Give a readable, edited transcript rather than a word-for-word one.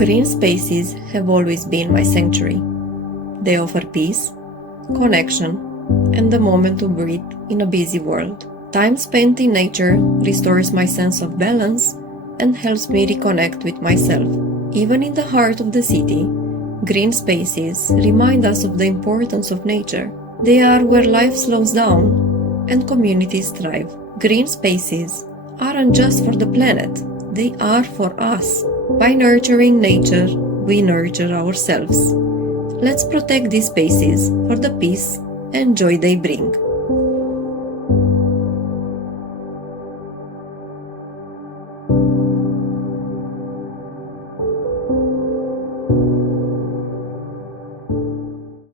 Green spaces have always been my sanctuary. They offer peace, connection, and the moment to breathe in a busy world. Time spent in nature restores my sense of balance and helps me reconnect with myself. Even in the heart of the city, green spaces remind us of the importance of nature. They are where life slows down and communities thrive. Green spaces aren't just for the planet, they are for us. By nurturing nature, we nurture ourselves. Let's protect these spaces for the peace and joy they bring.